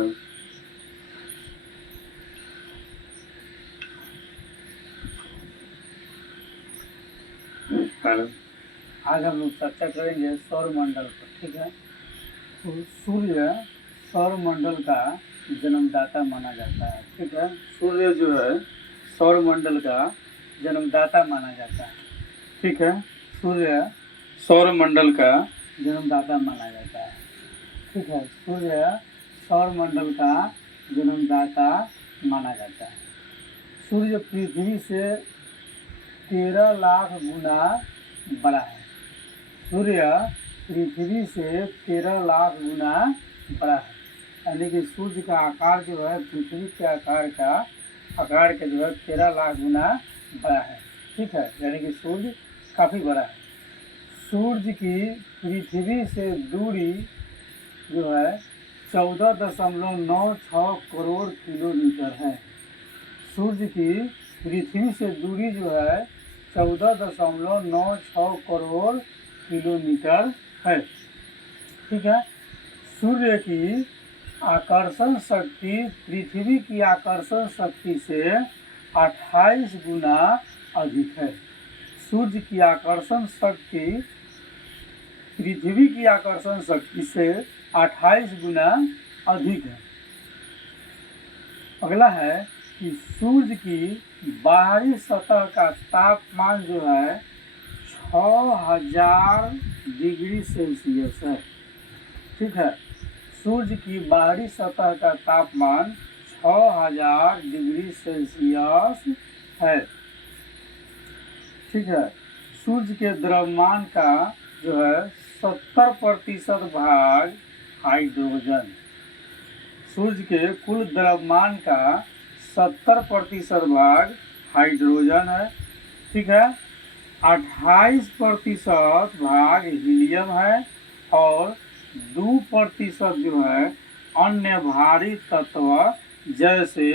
Hello. Hello. आज हम लोग चर्चा करेंगे सौर मंडल पर। ठीक है, तो सूर्य सौर मंडल का जन्मदाता माना जाता है। ठीक है, सूर्य जो है सौर मंडल का जन्मदाता माना जाता है। ठीक है, सूर्य सौर मंडल का जन्मदाता माना जाता है। ठीक है, सूर्य सौर मंडल का जन्मदाता माना जाता है। सूर्य पृथ्वी से 13 लाख गुना बड़ा है। सूर्य पृथ्वी से 13 लाख गुना बड़ा है, यानी कि सूर्य का आकार जो है पृथ्वी के आकार के जो है 13 लाख गुना बड़ा है। ठीक है, यानी कि सूर्य काफ़ी बड़ा है। सूर्य की पृथ्वी से दूरी जो है 14.96 करोड़ किलोमीटर है। सूर्य की पृथ्वी से दूरी जो है 14.96 करोड़ किलोमीटर है। ठीक है, सूर्य की आकर्षण शक्ति पृथ्वी की आकर्षण शक्ति से 28 गुना अधिक है। सूर्य की आकर्षण शक्ति पृथ्वी की आकर्षण शक्ति से 28 गुना अधिक है। अगला है कि सूर्य की बाहरी सतह का तापमान जो है 6000 डिग्री सेल्सियस है। ठीक है, सूर्य की बाहरी सतह का तापमान 6000 डिग्री सेल्सियस है। ठीक है, सूर्य के द्रव्यमान का जो है 70% भाग हाइड्रोजन। सूर्य के कुल द्रव्यमान का 70% भाग हाइड्रोजन है। ठीक है, 28% भाग हीलियम है और 2% जो है अन्य भारी तत्व जैसे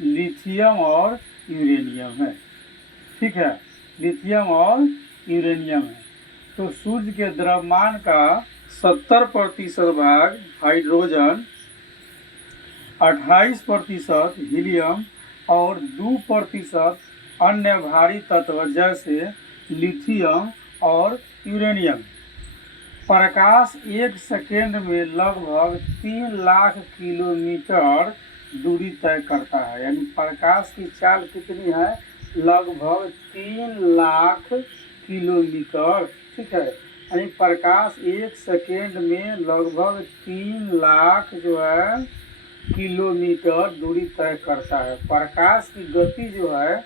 लिथियम और यूरेनियम है। ठीक है, लिथियम और यूरेनियम है। तो सूर्य के द्रव्यमान का 70% भाग हाइड्रोजन, 28% हीलियम और 2% अन्य भारी तत्व जैसे लिथियम और यूरेनियम। प्रकाश 1 सेकेंड में लगभग 3 लाख किलोमीटर दूरी तय करता है, यानी प्रकाश की चाल कितनी है? लगभग 3 लाख किलोमीटर। ठीक है, यानी प्रकाश 1 सेकेंड में लगभग 3 लाख जो है किलोमीटर दूरी तय करता है। प्रकाश की गति जो है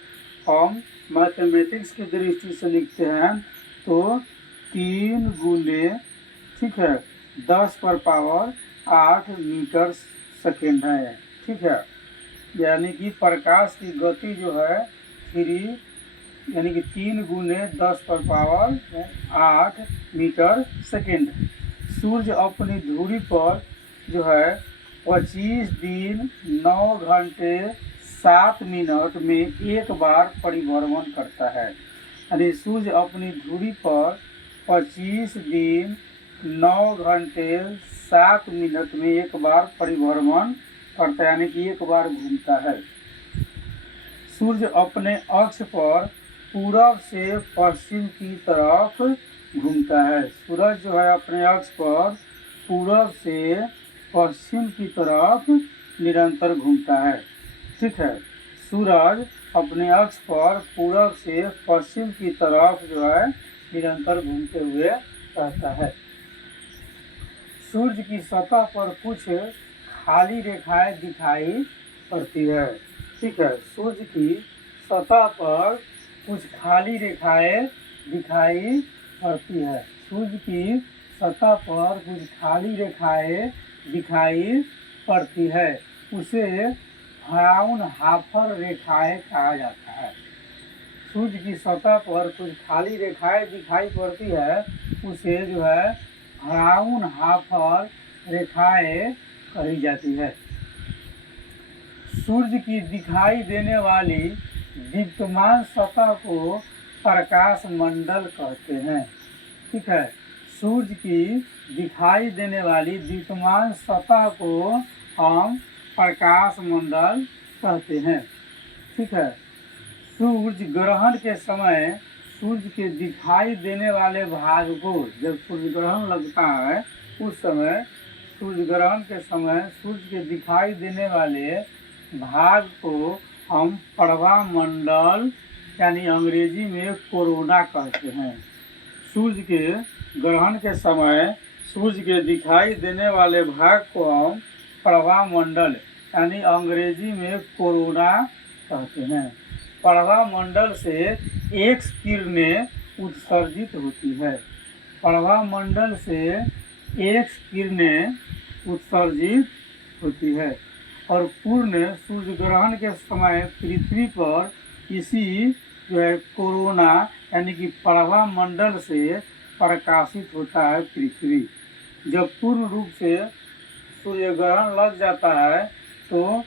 हम मैथमेटिक्स की दृष्टि से लिखते हैं तो 3 गुने, ठीक है, 10⁻8 मीटर सेकेंड है। ठीक है, यानी कि प्रकाश की गति जो है 3 यानी कि 3 गुने 10⁻8 मीटर सेकेंड। सूर्य अपनी धुरी पर जो है 25 दिन 9 घंटे 7 मिनट में एक बार परिभ्रमण करता है। यानी सूर्य अपनी धुरी पर 25 दिन 9 घंटे 7 मिनट में एक बार परिभ्रमण करता है, यानी कि एक बार घूमता है। सूर्य अपने अक्ष पर पूरब से पश्चिम की तरफ घूमता है। सूरज जो है अपने अक्ष पर पूरब से पश्चिम की तरफ निरंतर घूमता है। ठीक है, सूरज अपने अक्ष पर पूरब से पश्चिम की तरफ जो है निरंतर घूमते हुए रहता है। सूर्य की सतह पर कुछ खाली रेखाएं दिखाई पड़ती है। ठीक है, सूर्य की सतह पर कुछ खाली रेखाएं दिखाई पड़ती है। सूर्य की सतह पर कुछ खाली रेखाएं दिखाई पड़ती है, उसे फ्राउनहोफर रेखाएं कहा जाता है। सूर्य की सतह पर कुछ खाली रेखाएं दिखाई पड़ती है, उसे जो है फ्राउनहोफर रेखाएं कही जाती है। सूर्य की दिखाई देने वाली दीप्तमान सतह को प्रकाश मंडल कहते हैं। ठीक है, सूर्य की दिखाई देने वाली दीप्तमान सतह को हम प्रकाश मंडल कहते हैं। ठीक है। सूर्य ग्रहण के समय सूर्य के दिखाई देने वाले भाग को, जब सूर्य ग्रहण लगता है उस समय, सूर्य ग्रहण के समय सूर्य के दिखाई देने वाले भाग को हम प्रभा मंडल यानी अंग्रेजी में कोरोना कहते हैं। सूर्य के ग्रहण के समय सूर्य के दिखाई देने वाले भाग को हम प्रभा मंडल यानी अंग्रेजी में कोरोना कहते हैं। प्रभा मंडल से एक्स किरणें उत्सर्जित होती है। प्रभा मंडल से एक्स किरणें उत्सर्जित होती है और पूर्ण सूर्य ग्रहण के समय पृथ्वी पर इसी जो है कोरोना यानी कि प्रभा मंडल से प्रकाशित होता है पृथ्वी। जब पूर्ण रूप से सूर्य ग्रहण लग जाता है तो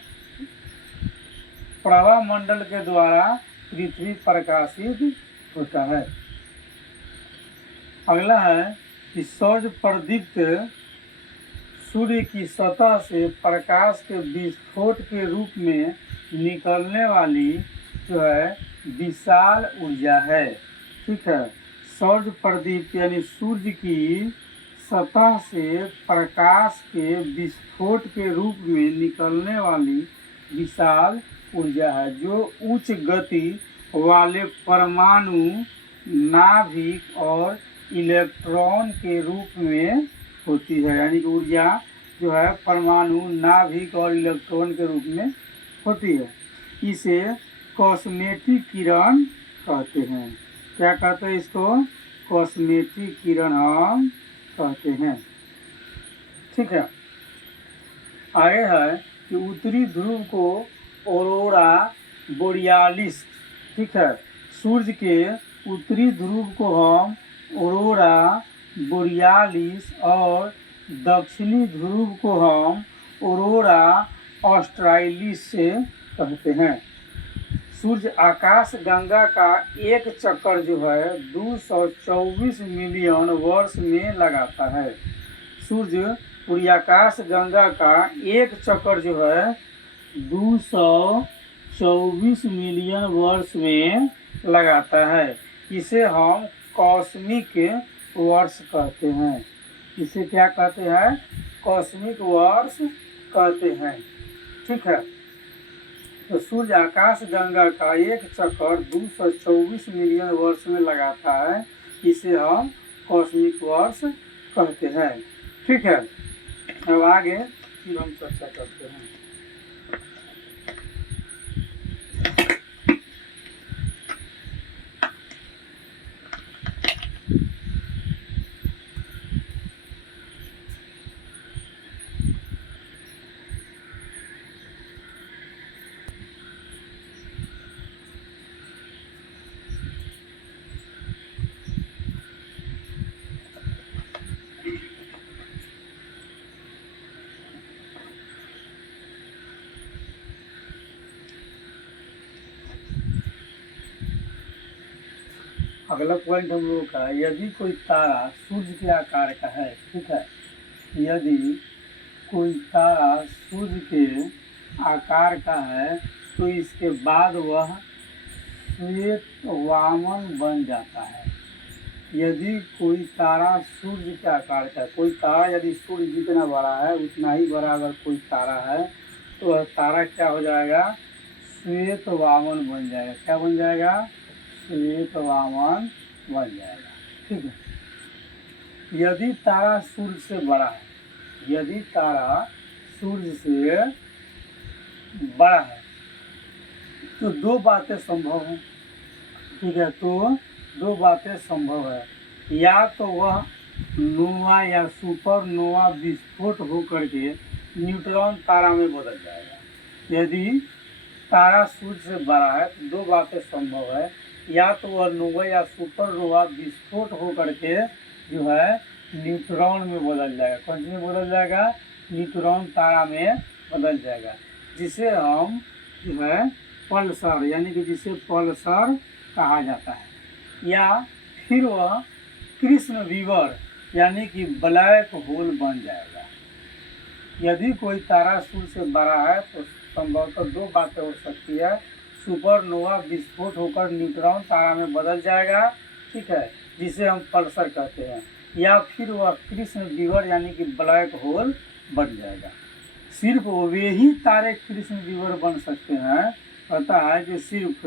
प्रभा मंडल के द्वारा पृथ्वी प्रकाशित होता है। अगला है कि सौर प्रदीप्त सूर्य की सतह से प्रकाश के विस्फोट के रूप में निकलने वाली जो है विशाल ऊर्जा है। ठीक है। सौर प्रदीप्त यानी सूर्य की सतह से प्रकाश के विस्फोट के रूप में निकलने वाली विशाल ऊर्जा है, जो उच्च गति वाले परमाणु, नाभिक और इलेक्ट्रॉन के रूप में होती है। यानी कि ऊर्जा जो है परमाणु, नाभिक और इलेक्ट्रॉन के रूप में होती है। इसे कॉस्मेटिक किरण कहते हैं। क्या कहते हैं इसको? कॉस्मेटिक किरण हम कहते हैं। ठीक है। आगे है कि उत्तरी ध्रुव को ऑरोरा बोरियालिस। ठीक है। सूर्य के उत्तरी ध्रुव को हम ऑरोरा बोरियालिस और दक्षिणी ध्रुव को हम ऑरोरा ऑस्ट्रालिस से कहते हैं। सूर्य आकाश गंगा का एक चक्कर जो है 224 मिलियन वर्ष में लगाता है। सूर्य पूरी आकाश गंगा का एक चक्कर जो है 224 मिलियन वर्ष में लगाता है। इसे हम कॉस्मिक वर्ष कहते हैं। इसे क्या कहते हैं? कॉस्मिक वर्ष कहते हैं। ठीक है। तो सूर्य आकाश गंगा का एक चक्कर 224 मिलियन वर्ष में लगाता है। इसे हम कॉस्मिक वर्ष कहते हैं। ठीक है। अब आगे फिर हम चर्चा करते हैं। अगला पॉइंट हम लोगों का, यदि कोई तारा सूर्य के आकार का है। ठीक है। यदि कोई तारा सूर्य के आकार का है तो इसके बाद वह श्वेत वामन बन जाता है। यदि कोई तारा सूर्य के आकार का, कोई तारा यदि सूर्य जितना बड़ा है उतना ही बड़ा अगर कोई तारा है तो वह तारा क्या हो जाएगा? श्वेत वामन बन जाएगा। क्या बन जाएगा? श्वेत वामन बन जाएगा। ठीक है। यदि तारा सूर्य से बड़ा है, यदि तारा सूर्य से बड़ा है तो दो बातें संभव हैं। ठीक है। तो दो बातें संभव है, या तो वह नोवा या सुपरनोवा विस्फोट होकर के न्यूट्रॉन तारा में बदल जाएगा। यदि तारा सूर्य से बड़ा है तो दो बातें संभव है, या तो वह नोवा या सुपरनोवा विस्फोट होकर के जो है न्यूट्रॉन में बदल जाएगा। कौन सी में बदल जाएगा? न्यूट्रॉन तारा में बदल जाएगा, जिसे हम जो है पल्सर यानी कि जिसे पल्सर कहा जाता है। या फिर वह कृष्ण विवर यानी कि ब्लैक होल बन जाएगा। यदि कोई तारा सूर्य से बड़ा है तो संभवतः दो बातें हो सकती है। सुपरनोवा विस्फोट होकर न्यूट्रॉन तारा में बदल जाएगा, ठीक है, जिसे हम पल्सर कहते हैं, या फिर वह कृष्ण विवर यानी कि ब्लैक होल बन जाएगा। सिर्फ वे ही तारे कृष्ण विवर बन सकते हैं, कहता है कि सिर्फ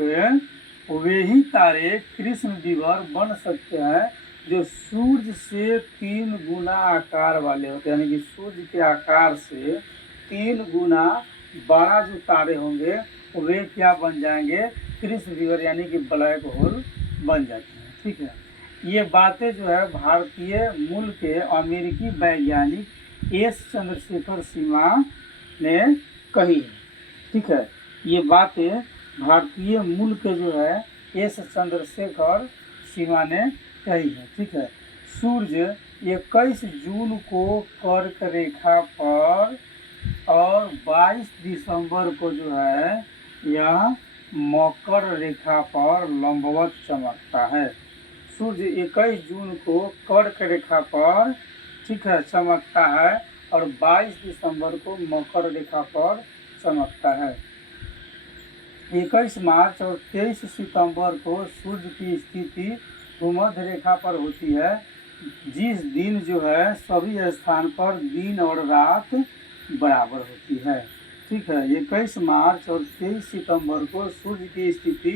वे ही तारे कृष्ण विवर बन सकते हैं जो सूर्य से 3 गुना आकार वाले होते हैं, यानी कि सूर्य के आकार से 3 गुना बड़ा जो तारे होंगे वे क्या बन जाएंगे, कृष्ण विवर यानी कि ब्लैक होल बन जाते हैं। ठीक है, ये बातें जो है भारतीय मूल के अमेरिकी वैज्ञानिक एस चंद्रशेखर सीमा ने कही है। ठीक है, ये बातें भारतीय मूल के जो है एस चंद्रशेखर सीमा ने कही है। ठीक है, सूर्य 21 जून को कर्क रेखा पर और 22 दिसंबर को जो है यह मकर रेखा पर लंबवत चमकता है। सूर्य 21 जून को कर्क रेखा पर, ठीक है, चमकता है और 22 दिसंबर को मकर रेखा पर चमकता है। 21 मार्च और 23 सितंबर को सूर्य की स्थिति भूमध्य रेखा पर होती है, जिस दिन जो है सभी स्थान पर दिन और रात बराबर होती है। ठीक है, 21 मार्च और 23 सितंबर को सूर्य की स्थिति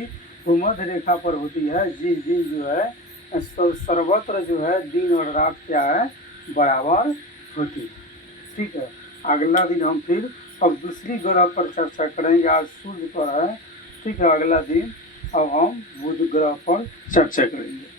भूमध्य रेखा पर होती है, जिस दिन जो है सर्वत्र जो है दिन और रात क्या है, बराबर होती है। ठीक है, अगला दिन हम फिर अब दूसरी ग्रह पर चर्चा करेंगे। आज सूर्य पर है, ठीक है, अगला दिन अब हम बुध ग्रह पर चर्चा करेंगे।